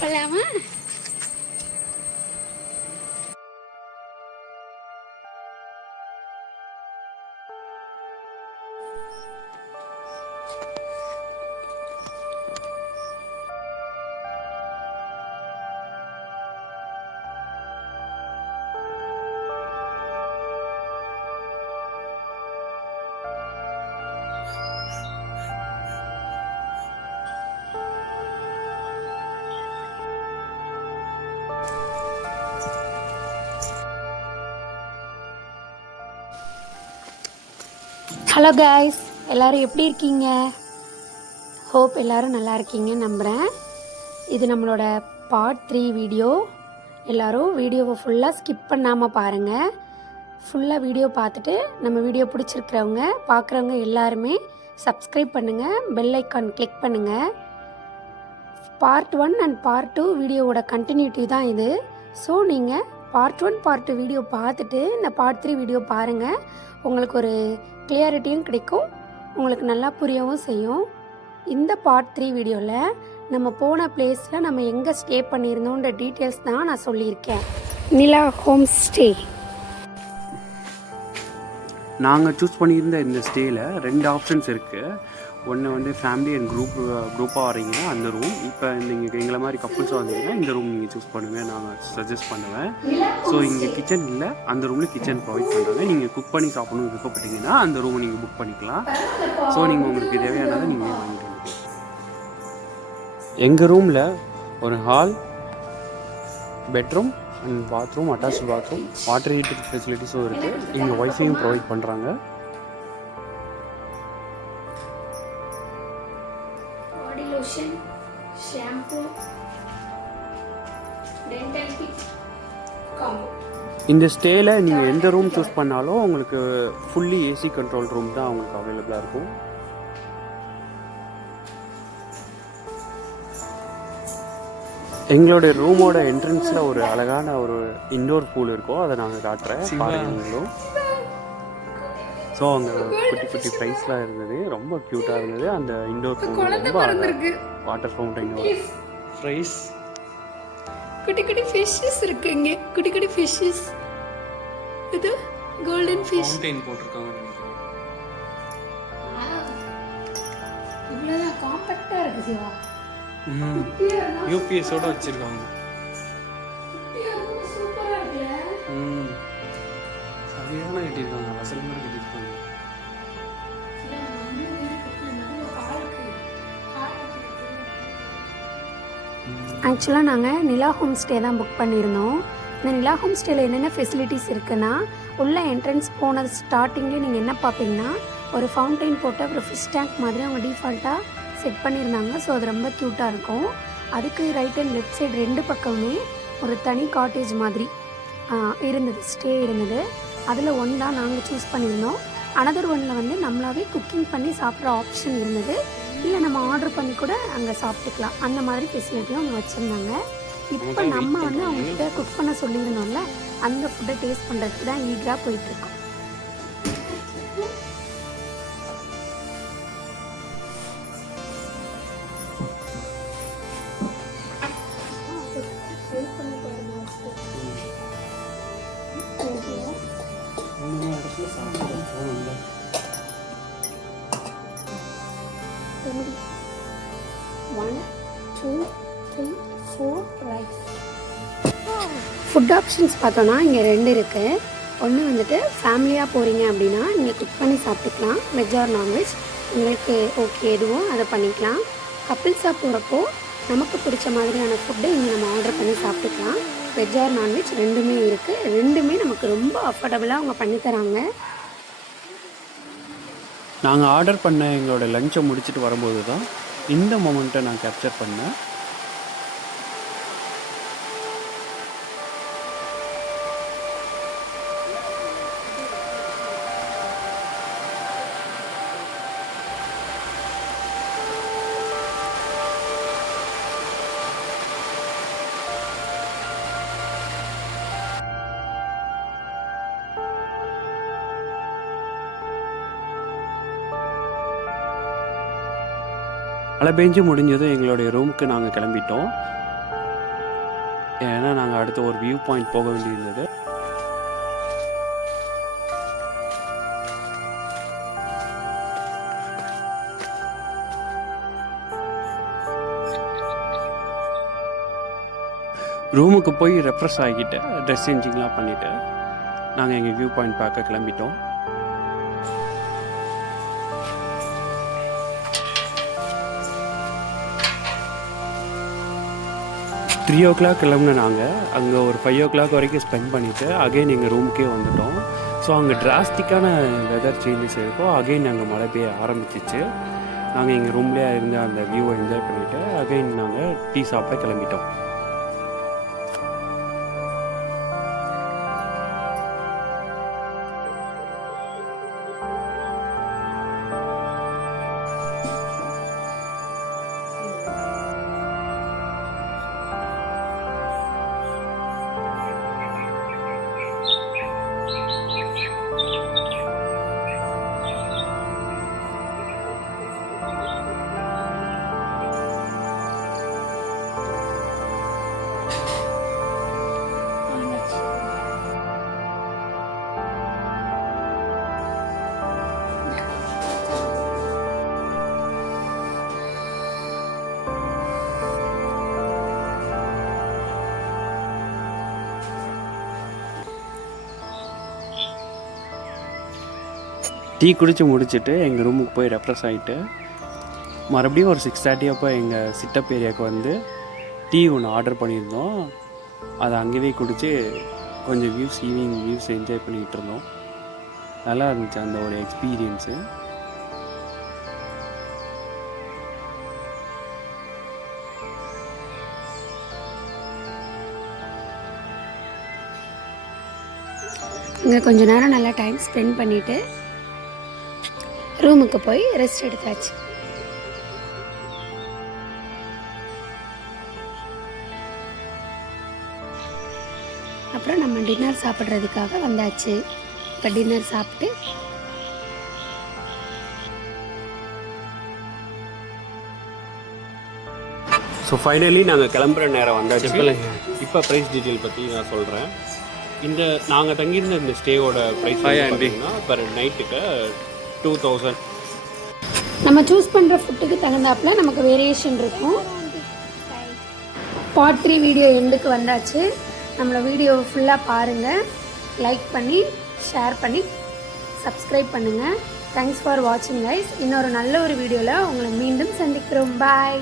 போலாமா? Hello guys, எல்லோரும் எப்படி இருக்கீங்க? ஹோப் எல்லோரும் நல்லா இருக்கீங்கன்னு நம்புகிறேன். இது நம்மளோட பார்ட் 3 வீடியோ. எல்லோரும் வீடியோவை ஃபுல்லாக ஸ்கிப் பண்ணாமல் பாருங்கள். ஃபுல்லாக வீடியோ பார்த்துட்டு நம்ம வீடியோ பிடிச்சிருக்கிறவங்க பார்க்குறவங்க எல்லாருமே சப்ஸ்கிரைப் பண்ணுங்கள், பெல் ஐக்கான் கிளிக் பண்ணுங்கள். பார்ட் 1 அண்ட் பார்ட் 2 வீடியோவோட கண்டினியூட்டி தான் இது. ஸோ நீங்கள் பார்ட் 1 பார்ட் 2 வீடியோ பார்த்துட்டு இந்த பார்ட் 3 வீடியோ பாருங்கள். உங்களுக்கு ஒரு கிளியாரிட்டியும் கிடைக்கும், உங்களுக்கு நல்லா புரியவும் செய்யும். இந்த பார்ட் 3 வீடியோவில் நம்ம போன பிளேஸில் நம்ம எங்கே ஸ்டே பண்ணியிருந்தோன்ற டீட்டெயில்ஸ் தான் நான் சொல்லியிருக்கேன். நிலா ஹோம் ஸ்டே. நாங்கள் சூஸ் பண்ணியிருந்த இந்த ஸ்டேயில் 2 ஆப்ஷன்ஸ் இருக்குது. ஒன்று வந்து ஃபேமிலி அண்ட் குரூப்பாக வரீங்கன்னா அந்த ரூம். இப்போ நீங்கள் எங்களை மாதிரி கப்புள்ஸாக வந்தீங்கன்னா இந்த ரூம் நீங்கள் சூஸ் பண்ணுங்கள், நாங்கள் சஜஸ்ட் பண்ணுவேன். ஸோ இங்கே கிச்சன் இல்லை, அந்த ரூமில் கிச்சன் ப்ரொவைட் பண்ணுறாங்க. நீங்கள் குக் பண்ணி சாப்பிடணும்னு விருப்பப்பட்டீங்கன்னா அந்த ரூமை நீங்கள் புக் பண்ணிக்கலாம். ஸோ நீங்கள் உங்களுக்கு தேவையானதை நீங்கள் வாங்கிட்டு வந்துக்கலாம். எங்கள் ரூமில் ஒரு hall, bedroom and bathroom, attach bathroom, water heater ஃபெசிலிட்டிஸும் இருக்குது. இங்கே ஒய்ஃபையும் ப்ரொவைட் பண்ணுறாங்க. இந்த ஸ்டேயில் நீங்கள் எந்த ரூம் சூஸ் பண்ணாலும் உங்களுக்கு ஃபுல்லி ஏசி கண்ட்ரோல் ரூம் தான் உங்களுக்கு அவைலபிளாக இருக்கும். எங்களுடைய ரூமோட என்ட்ரன்ஸில் ஒரு அழகான ஒரு இன்டோர் பூல் இருக்கும், அதை நாங்கள் காட்டுறேன் பாருங்களும். ஸோ அங்கே குட்டி குட்டி ஃப்ரைஸ்லாம் இருந்தது, ரொம்ப க்யூட்டாக இருந்தது. அந்த இன்டோர் பூல் ரொம்ப அழகாக வாட்டர் ஃபவுண்டைனோட ஃப்ரைஸ், குட்டி குட்டி ஃபிஷ்ஷஸ் இருக்கு. இங்கே குட்டி குட்டி ஃபிஷ்ஷஸ், இது கோல்டன் ஃபிஷ் ஃபவுண்டைன் போட்டிருக்காங்க. இவ்வளோதான் காம்பேக்டாக இருக்கு சிவா. யூபிஎஸோட வச்சிருக்காங்க. சூப்பராக இருக்குல்ல? சரியான கட்டியிருக்காங்க, வசல் மாதிரி கட்டியிருக்காங்க. ஆக்சுவலாக நாங்கள் நிலா ஹோம் ஸ்டே தான் புக் பண்ணியிருந்தோம். இந்த நிலா ஹோம் ஸ்டேயில் என்னென்ன ஃபெசிலிட்டிஸ் இருக்குன்னா, உள்ள என்ட்ரன்ஸ் போனது ஸ்டார்டிங்லேயே நீங்கள் என்ன பார்ப்பீங்கன்னா ஒரு ஃபவுண்டைன் போட்ட ஒரு ஃபிஷ் டேங்க் மாதிரி அவங்க டிஃபால்ட்டாக செட் பண்ணியிருந்தாங்க. ஸோ அது ரொம்ப க்யூட்டாக இருக்கும். அதுக்கு ரைட் அண்ட் லெஃப்ட் சைடு 2 பக்கமுமே ஒரு தனி காட்டேஜ் மாதிரி இருந்தது, ஸ்டே இருந்தது. அதில் ஒன் தான் நாங்கள் சூஸ் பண்ணியிருந்தோம். அனதர் ஒன்னில் வந்து நம்மளாவே குக்கிங் பண்ணி சாப்பிட்ற ஆப்ஷன் இருந்தது. இல்லை நம்ம ஆர்டர் பண்ணி கூட அங்கே சாப்பிட்டுக்கலாம், அந்த மாதிரி ஃபெசிலிட்டியும் அவங்க வச்சுருந்தாங்க. இப்போ நம்ம வந்து அவங்ககிட்ட குக் பண்ண சொல்லியிருந்தோம்ல, அந்த ஃபுட்டை டேஸ்ட் பண்ணுறதுக்கு தான் ஈகராக போயிட்டுருக்கோம். ஃபுட் ஆப்ஷன்ஸ் பார்த்தோன்னா இங்கே 2 இருக்குது. ஒன்று வந்துட்டு ஃபேமிலியாக போகிறீங்க அப்படின்னா நீங்கள் குக் பண்ணி சாப்பிட்டுக்கலாம், வெஜ் ஆர் நான்வெஜ் உங்களுக்கு ஓகே எதுவும் அதை பண்ணிக்கலாம். கப்பிள்ஸாக போகிறப்போ நமக்கு பிடிச்ச மாதிரியான ஃபுட்டை இங்கே நம்ம ஆர்டர் பண்ணி சாப்பிட்டுக்கலாம். வெஜ் ஆர் நான்வெஜ் ரெண்டுமே இருக்குது. ரெண்டுமே நமக்கு ரொம்ப அஃபோர்டபுளாக அவங்க பண்ணித்தராங்க. நாங்கள் ஆர்டர் பண்ண எங்களோட லஞ்சை முடிச்சுட்டு வரும்போது தான் இந்த மொமெண்ட்டை நான் கேப்சர் பண்ணேன். மழை பெஞ்சு முடிஞ்சதும் எங்களுடைய ரூமுக்கு நாங்கள் கிளம்பிட்டோம். ஏன்னா நாங்கள் அடுத்த ஒரு வியூ பாயிண்ட் போக வேண்டியிருந்தது. ரூமுக்கு போய் ரெஃப்ரெஷ் ஆகிட்டு ட்ரெஸ் சேஞ்சிங்லாம் பண்ணிவிட்டு நாங்கள் எங்கள் வியூ பாயிண்ட் பார்க்க கிளம்பிட்டோம். த்ரீ ஓ கிளாக் கிளம்புன நாங்கள் அங்கே ஒரு 5 o'clock வரைக்கும் ஸ்பெண்ட் பண்ணிவிட்டு அகைன் எங்கள் ரூமுக்கே வந்துட்டோம். ஸோ அங்கே டிராஸ்டிக்கான வெதர் சேஞ்சஸ் இருக்கும். அகைன் நாங்கள் மழை பெய்ய ஆரம்பிச்சிச்சு. நாங்கள் எங்கள் ரூம்லேயே இருந்து அந்த வியூவை என்ஜாய் பண்ணிவிட்டு அகைன் நாங்கள் டீ சாப்பிட கிளம்பிட்டோம். டீ குடித்து முடிச்சுட்டு எங்கள் ரூமுக்கு போய் ரெஃப்ரெஷ் ஆகிட்டு மறுபடியும் ஒரு 6:30 அப்போ எங்கள் சிட்டப் ஏரியாவுக்கு வந்து டீ ஒன்று ஆர்டர் பண்ணியிருந்தோம். அதை அங்கேயே குடித்து கொஞ்சம் ஈவினிங் வியூஸ் என்ஜாய் பண்ணிக்கிட்டு இருந்தோம். நல்லா இருந்துச்சு அந்த ஒரு எக்ஸ்பீரியன்ஸு. அங்கே கொஞ்ச நேரம் நல்லா டைம் ஸ்பெண்ட் பண்ணிவிட்டு ரூமுக்கு போய் ரெஸ்ட் எடுத்தாச்சு. அப்புறம் நம்ம டின்னர் சாப்பிட்றதுக்காக வந்தாச்சு. இப்போ டின்னர் சாப்பிட்டு ஸோ ஃபைனலி நாங்கள் கிளம்புற நேரம் வந்தாச்சு. இப்போ ப்ரைஸ் டீட்டெயில் பற்றி நான் சொல்கிறேன். இந்த நாங்கள் தங்கியிருந்த இந்த ஸ்டேவோட ப்ரைஸ் பார்த்தீங்கன்னா பர் நைட்டுக்கு 2000. நம்ம சூஸ் பண்ணுற ஃபுட்டுக்கு தகுந்தாப்புல நமக்கு வேரியேஷன் இருக்கும். பார்ட் 3 வீடியோ எண்டுக்கு வந்தாச்சு. நம்மளோட வீடியோ ஃபுல்லாக பாருங்கள், லைக் பண்ணி ஷேர் பண்ணி சப்ஸ்கிரைப் பண்ணுங்கள். தேங்க்ஸ் ஃபார் வாட்சிங் கைஸ். இன்னொரு நல்ல ஒரு வீடியோவில் உங்களை மீண்டும் சந்திக்கிறோம். பாய்.